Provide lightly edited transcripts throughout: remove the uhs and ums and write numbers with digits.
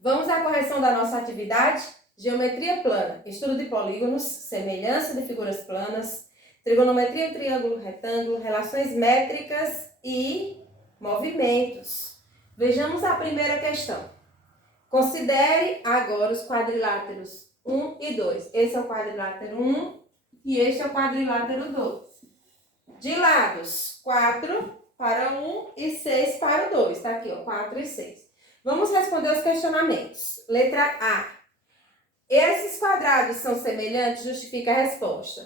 Vamos à correção da nossa atividade? Geometria plana, estudo de polígonos, semelhança de figuras planas, trigonometria em triângulo retângulo, relações métricas e movimentos. Vejamos a primeira questão. Considere agora os quadriláteros 1 e 2. Esse é o quadrilátero 1 e este é o quadrilátero 2. De lados, 4 para 1 e 6 para o 2. Está aqui, ó, 4 e 6. Vamos responder os questionamentos. Letra A. Esses quadrados são semelhantes? Justifica a resposta.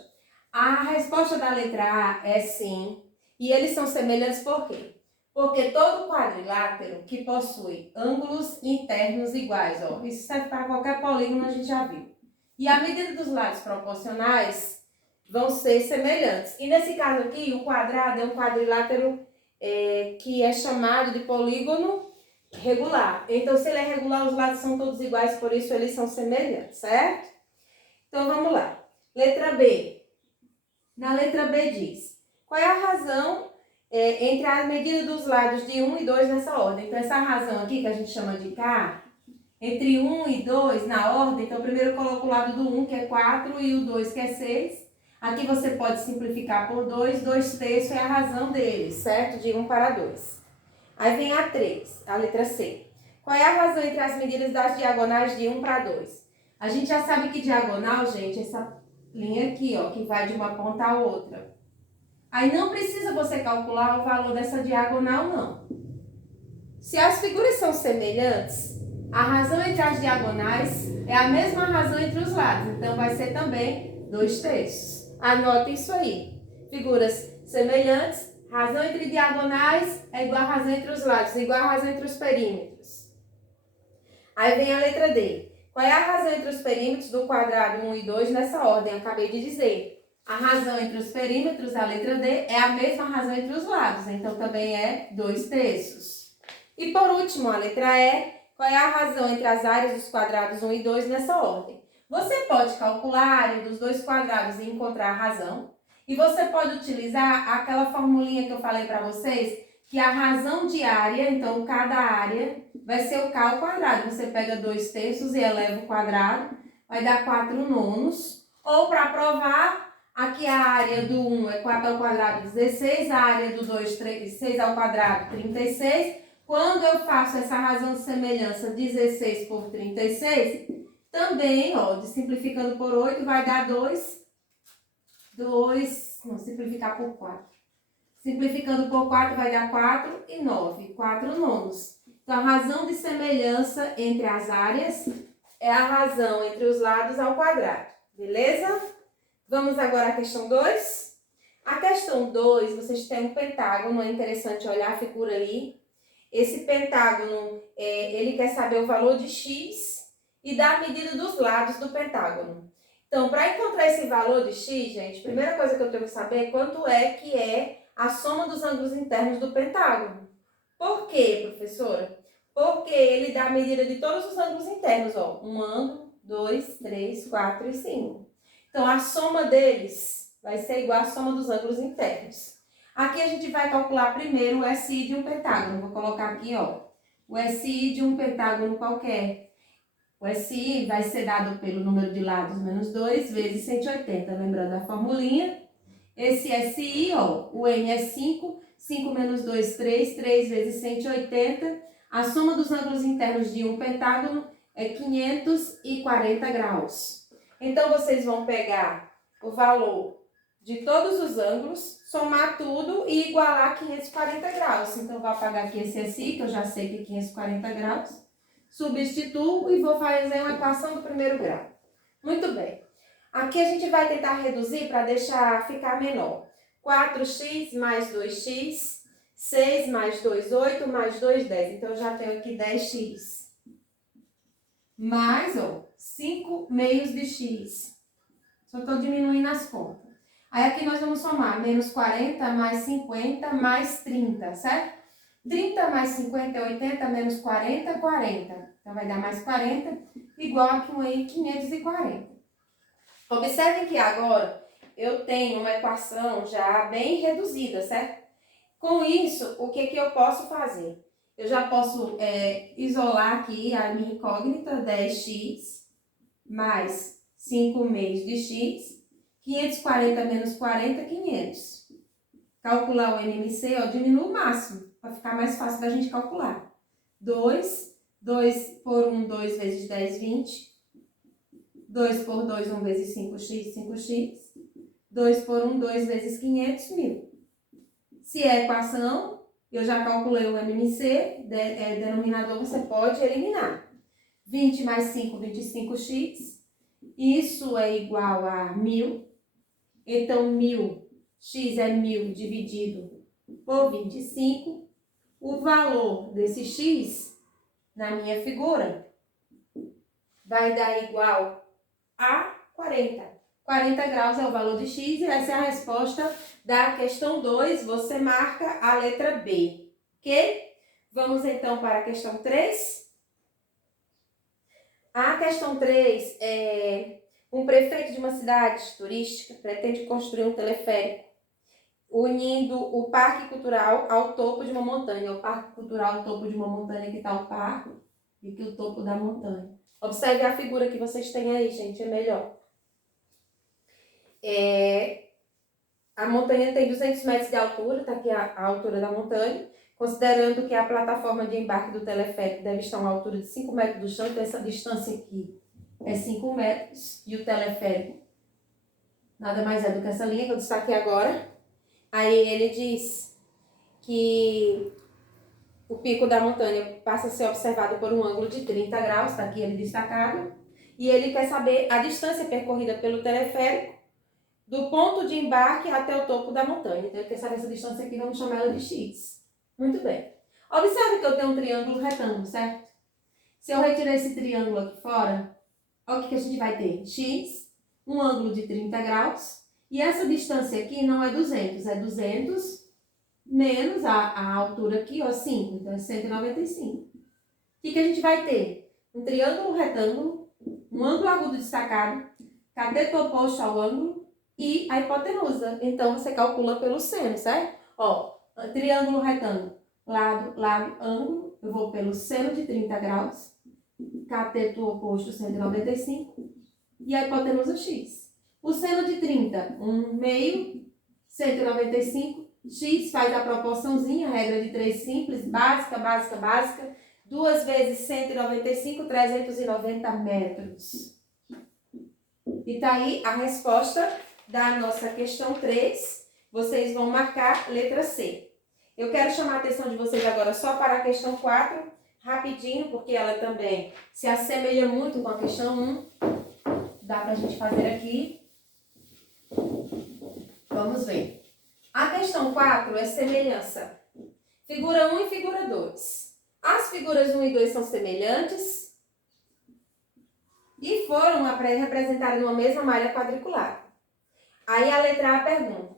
A resposta da letra A é sim. E eles são semelhantes por quê? Porque todo quadrilátero que possui ângulos internos iguais, ó, isso serve para qualquer polígono, a gente já viu. E a medida dos lados proporcionais vão ser semelhantes. E nesse caso aqui, o quadrado é um quadrilátero que é chamado de polígono regular. Então, se ele é regular, os lados são todos iguais, por isso eles são semelhantes, certo? Então, vamos lá. Letra B. Na letra B diz, qual é a razão entre a medida dos lados de 1 e 2 nessa ordem? Então, essa razão aqui, que a gente chama de K, entre 1 e 2 na ordem, então, primeiro eu coloco o lado do 1, que é 4, e o 2, que é 6. Aqui você pode simplificar por 2, 2/3 é a razão deles, certo? De 1 para 2. Aí vem a 3, a letra C. Qual é a razão entre as medidas das diagonais de 1 para 2? A gente já sabe que diagonal, gente, é essa linha aqui, ó, que vai de uma ponta a outra. Aí não precisa você calcular o valor dessa diagonal, não. Se as figuras são semelhantes, a razão entre as diagonais é a mesma razão entre os lados. Então, vai ser também 2/3. Anote isso aí. Figuras semelhantes, razão entre diagonais é igual a razão entre os lados, igual a razão entre os perímetros. Aí vem a letra D. Qual é a razão entre os perímetros do quadrado 1 e 2 nessa ordem? Acabei de dizer. A razão entre os perímetros, a letra D, é a mesma razão entre os lados. Então, também é 2/3. E por último, a letra E. Qual é a razão entre as áreas dos quadrados 1 e 2 nessa ordem? Você pode calcular a área dos dois quadrados e encontrar a razão. E você pode utilizar aquela formulinha que eu falei para vocês, que a razão de área, então cada área, vai ser o K ao quadrado. Você pega 2/3 e eleva o quadrado, vai dar 4/9. Ou para provar, aqui a área do 1 é 4 ao quadrado, 16. A área do 2, 6 ao quadrado, 36. Quando eu faço essa razão de semelhança, 16 por 36, também, ó, simplificando por 8, vai dar simplificar por 4. Simplificando por 4 vai dar 4 e 9, 4/9. Então, a razão de semelhança entre as áreas é a razão entre os lados ao quadrado, beleza? Vamos agora à questão 2. A questão 2, vocês têm um pentágono, é interessante olhar a figura aí. Esse pentágono, ele quer saber o valor de x e da medida dos lados do pentágono. Então, para encontrar esse valor de x, gente, a primeira coisa que eu tenho que saber é quanto é que é a soma dos ângulos internos do pentágono. Por quê, professora? Porque ele dá a medida de todos os ângulos internos, ó. Um ângulo, 2, 3, 4 e 5. Então, a soma deles vai ser igual à soma dos ângulos internos. Aqui a gente vai calcular primeiro o SI de um pentágono. Vou colocar aqui, ó, o SI de um pentágono qualquer. O SI vai ser dado pelo número de lados menos 2 vezes 180. Lembrando a formulinha. Esse SI, ó, o M é 5. 5 menos 2, 3. 3 vezes 180. A soma dos ângulos internos de um pentágono é 540 graus. Então, vocês vão pegar o valor de todos os ângulos, somar tudo e igualar 540 graus. Então, eu vou apagar aqui esse SI, que eu já sei que é 540 graus. Substituo e vou fazer uma equação do primeiro grau. Muito bem. Aqui a gente vai tentar reduzir para ficar menor. 4x mais 2x, 6 mais 2, 8, mais 2, 10. Então, eu já tenho aqui 10x. Mais, ó, 5 meios de x. Só estou diminuindo as contas. Aí aqui nós vamos somar menos 40 mais 50 mais 30, certo? 30 mais 50 é 80, menos 40, 40. Então, vai dar mais 40, igual aqui um aí, 540. Observem que agora eu tenho uma equação já bem reduzida, certo? Com isso, o que eu posso fazer? eu já posso isolar aqui a minha incógnita, 10x mais 5 meios de x, 540 menos 40, 500. Calcular o NMC, ó, diminui o máximo, para ficar mais fácil da gente calcular. 2 por 1, 2 vezes 10, 20. 2 por 2, 1 vezes 5x, 5x. 2 por 1, 2 vezes 500, 1000. Se é equação, eu já calculei o MMC, denominador você pode eliminar. 20 mais 5, 25x. Isso é igual a 1000. Então, 1000, x é 1000 dividido por 25. O valor desse x, na minha figura, vai dar igual a 40. 40 graus é o valor de x e essa é a resposta da questão 2. Você marca a letra B, ok? Vamos então para a questão 3. A questão 3 é: um prefeito de uma cidade turística pretende construir um teleférico unindo o Parque Cultural ao topo de uma montanha. O Parque Cultural ao topo de uma montanha, que está o parque, e aqui o topo da montanha. Observe a figura que vocês têm aí, gente, é melhor. A montanha tem 200 metros de altura, está aqui a altura da montanha, considerando que a plataforma de embarque do teleférico deve estar a uma altura de 5 metros do chão, então essa distância aqui é 5 metros, e o teleférico nada mais é do que essa linha que eu destaquei agora. Aí ele diz que o pico da montanha passa a ser observado por um ângulo de 30 graus, está aqui ele destacado, e ele quer saber a distância percorrida pelo teleférico do ponto de embarque até o topo da montanha. Então ele quer saber essa distância aqui, vamos chamar ela de x. Muito bem. Observe que eu tenho um triângulo retângulo, certo? Se eu retirar esse triângulo aqui fora, olha o que a gente vai ter. X, um ângulo de 30 graus, e essa distância aqui não é 200, é 200 menos a altura aqui, ó, 5, então é 195. O que a gente vai ter? Um triângulo retângulo, um ângulo agudo destacado, cateto oposto ao ângulo e a hipotenusa. Então, você calcula pelo seno, certo? Ó, triângulo retângulo, lado, ângulo, eu vou pelo seno de 30 graus, cateto oposto 195 e a hipotenusa x. O seno de 30, 1 meio, 195, x faz a proporçãozinha, regra de 3 simples, básica, 2 vezes 195, 390 metros. E tá aí a resposta da nossa questão 3. Vocês vão marcar letra C. Eu quero chamar a atenção de vocês agora só para a questão 4, rapidinho, porque ela também se assemelha muito com a questão 1. Dá pra gente fazer aqui. Vamos ver. A questão 4 é semelhança. Figura 1 e figura 2. As figuras 1 e 2 são semelhantes e foram representadas numa mesma malha quadriculada. Aí a letra A pergunta: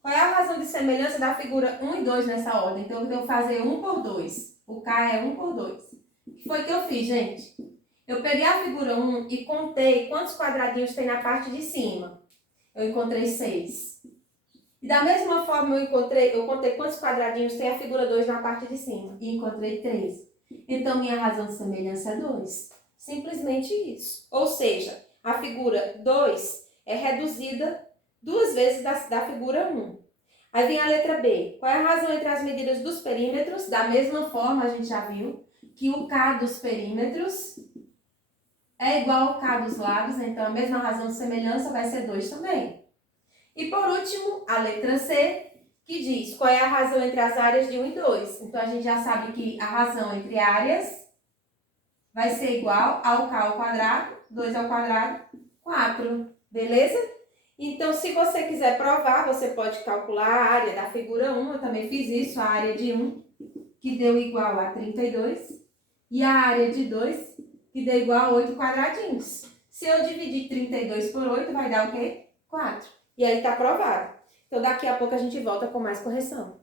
qual é a razão de semelhança da figura 1 e 2 nessa ordem? Então eu devo fazer 1 por 2. O K é 1 por 2. O que foi que eu fiz, gente? Eu peguei a figura 1 e contei quantos quadradinhos tem na parte de cima. Eu encontrei 6. E da mesma forma eu contei quantos quadradinhos tem a figura 2 na parte de cima. E encontrei 3. Então minha razão de semelhança é 2. Simplesmente isso. Ou seja, a figura 2 é reduzida 2 vezes da figura 1. Aí vem a letra B. Qual é a razão entre as medidas dos perímetros? Da mesma forma, a gente já viu que o K dos perímetros é igual ao K dos lados, então a mesma razão de semelhança vai ser 2 também. E por último, a letra C, que diz qual é a razão entre as áreas de 1 e 2. Então a gente já sabe que a razão entre áreas vai ser igual ao K ao quadrado, 2 ao quadrado, 4. Beleza? Então, se você quiser provar, você pode calcular a área da figura 1. Eu também fiz isso, a área de 1, que deu igual a 32. E a área de 2, que deu igual a 8 quadradinhos. Se eu dividir 32 por 8, vai dar o quê? 4. E aí tá provado. Então, daqui a pouco a gente volta com mais correção.